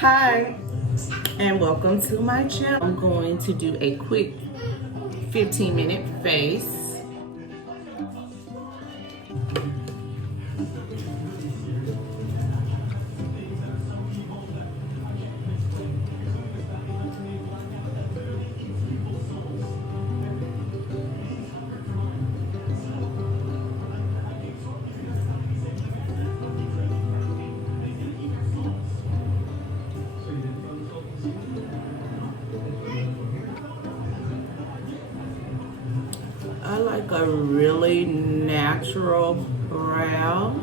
Hi, and welcome to my channel. I'm going to do a quick 15-minute face. I like a really natural brow.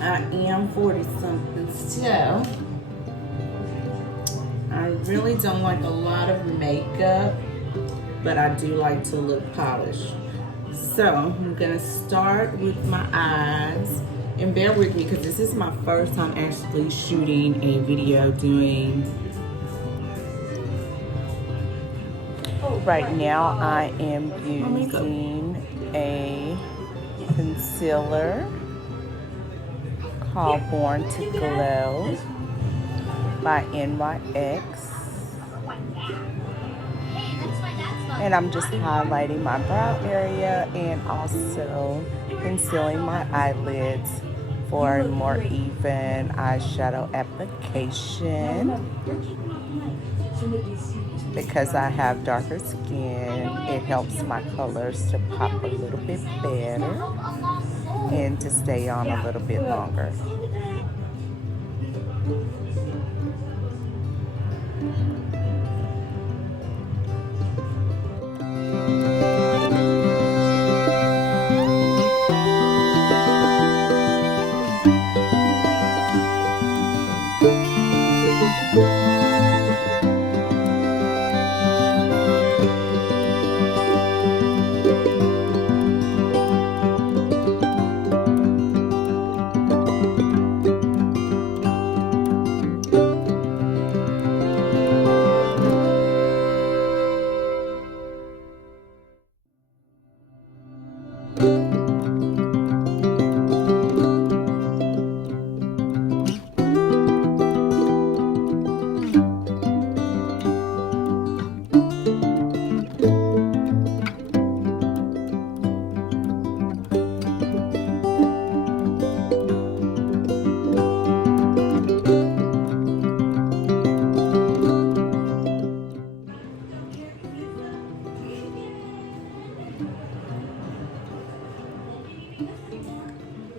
I am 40-something still. I really don't like a lot of makeup, but I do like to look polished. So I'm gonna start with my eyes. And bear with me because this is my first time actually shooting a video doing. Right now I am using a concealer called Born to Glow by NYX. And I'm just highlighting my brow area and also concealing my eyelids for a more even eyeshadow application. Because I have darker skin, it helps my colors to pop a little bit better and to stay on a little bit longer.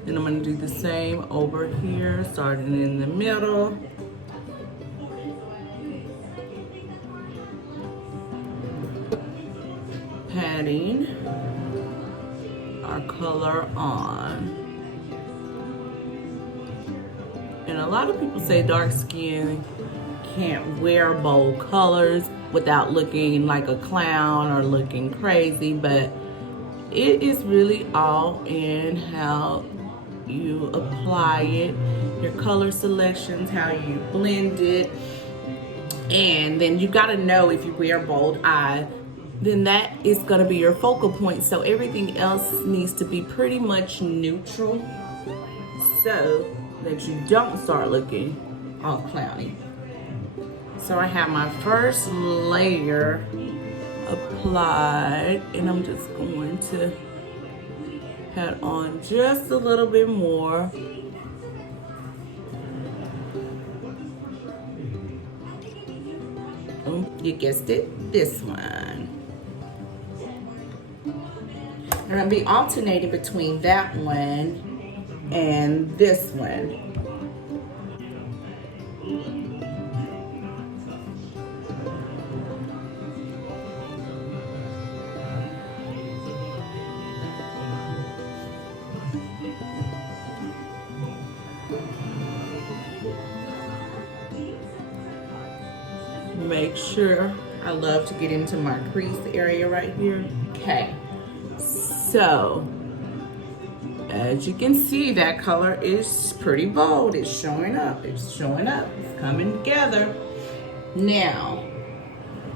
And I'm going to do the same over here, starting in the middle. Patting our color on. And a lot of people say dark skin can't wear bold colors without looking like a clown or looking crazy, but it is really all in how you apply it, your color selections, how you blend it. And then you got to know, if you wear bold eye, then that is going to be your focal point, so everything else needs to be pretty much neutral so that you don't start looking all clowny. So I have my first layer applied, and I'm just going to pat on just a little bit more. You guessed it, this one. I'm gonna be alternating between that one and this one. Make sure, I love to get into my crease area right here. Okay, so as you can see, that color is pretty bold. It's showing up, it's coming together. Now,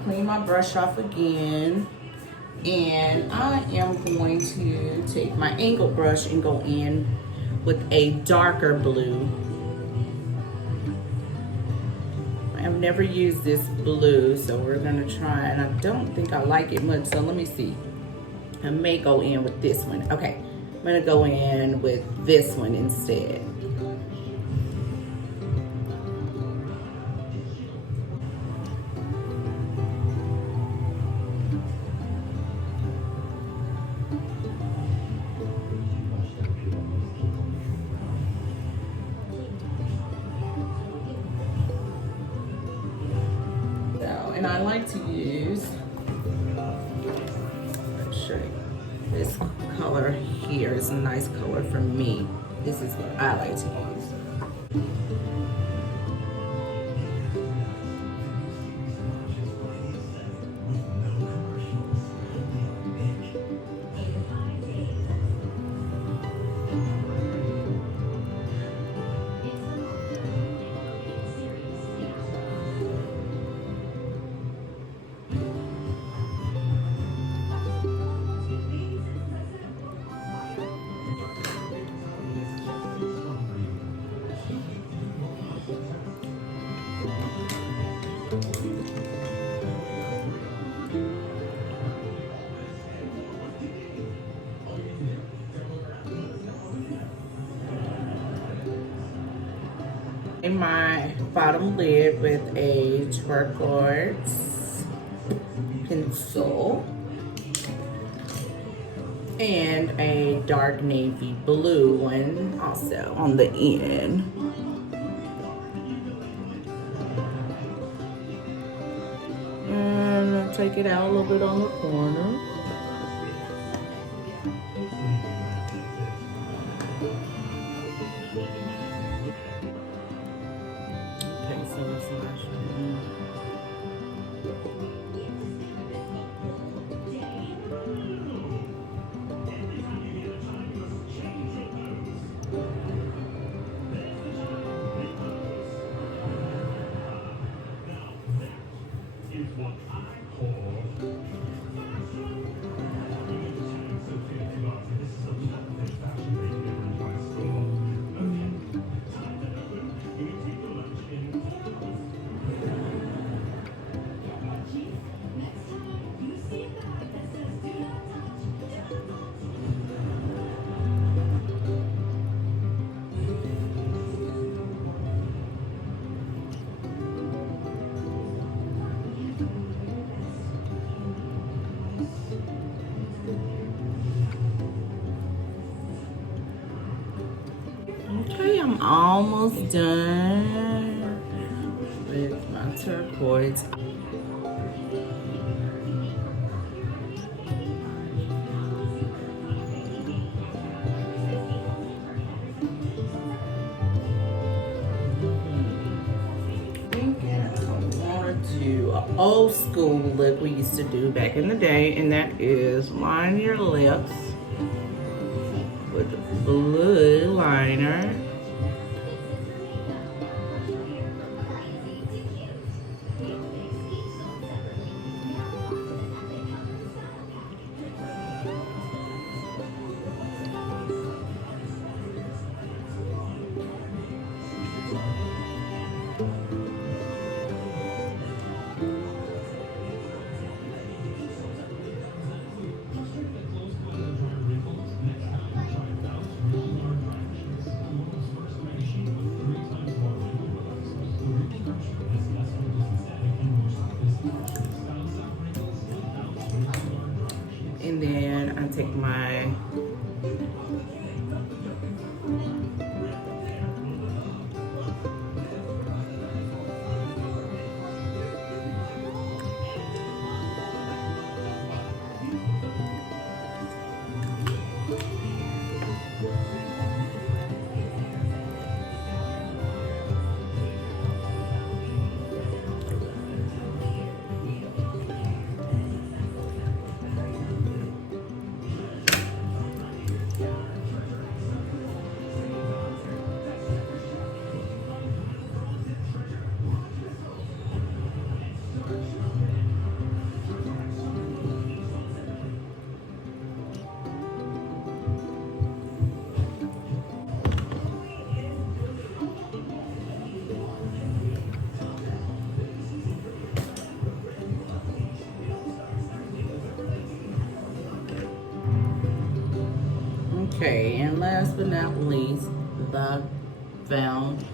clean my brush off again, And I am going to take my angled brush and go in with a darker blue. I've never used this blue, so we're gonna try, and I don't think I like it much, so let me see. I may go in with this one. Okay, I'm gonna go in with this one instead. And I like to use, let's show you, this color here is a nice color for me. This is what I like to use. My bottom lid with a turquoise pencil and a dark navy blue one also on the end. And I'll take it out a little bit on the corner. Okay, I'm almost done with my turquoise. Do an old school look we used to do back in the day, and that is line your lips with a blue liner. And then I take my Okay, and last but not least, the foundation.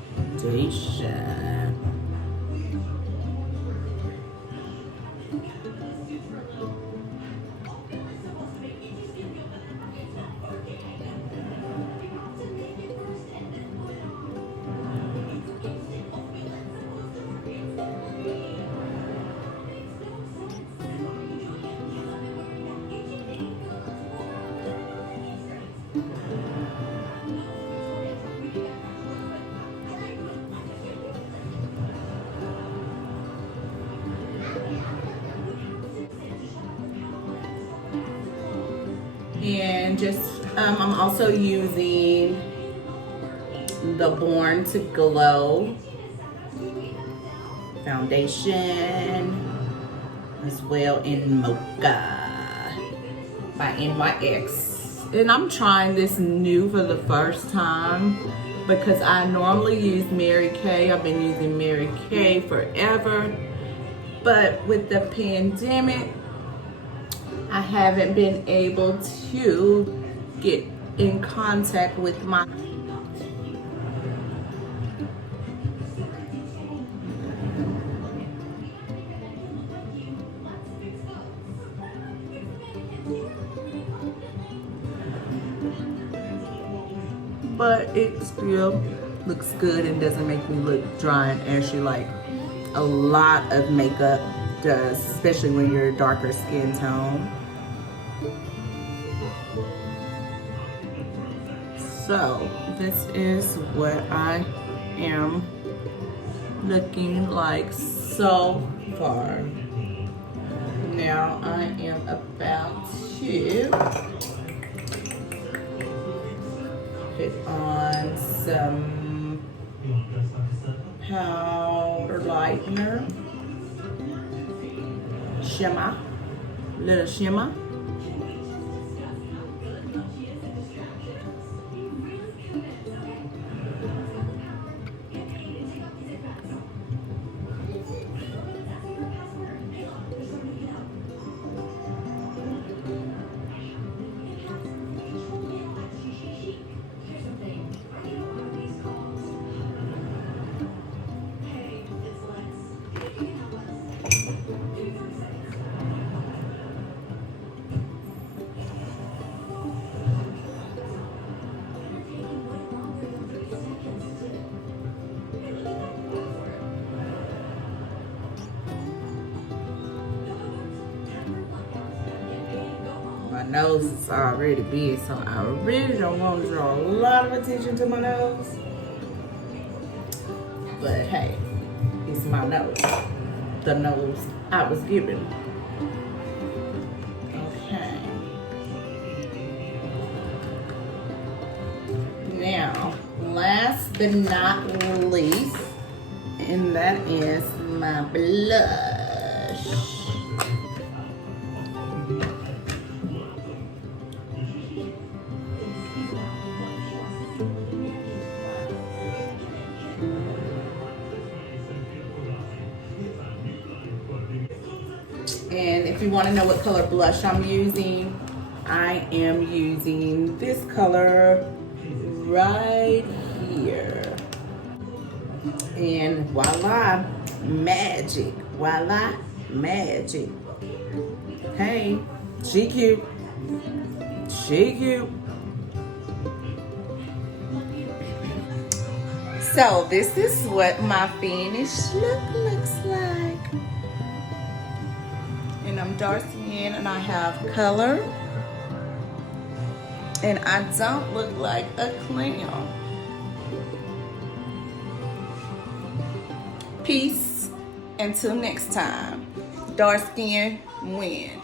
And just, I'm also using the Born to Glow foundation as well in Mocha by NYX. And I'm trying this new for the first time because I normally use Mary Kay. I've been using Mary Kay forever, but with the pandemic, I haven't been able to get in contact with my but it still looks good and doesn't make me look dry and ashy like a lot of makeup does, especially when you're a darker skin tone. So this is what I am looking like so far. Now I am about to put on some powder lightener, shimmer, little shimmer. My nose is already big, so I really don't want to draw a lot of attention to my nose. But hey, it's my nose. The nose I was given. Okay. Now, last but not least, and that is my blush. And if you want to know what color blush I'm using, I am using this color right here. And voila, magic. Voila, magic. Hey, she cute. She cute. So this is what my finished look looks like. And I'm dark skin and I have color. And I don't look like a clown. Peace. Until next time. Dark skin win.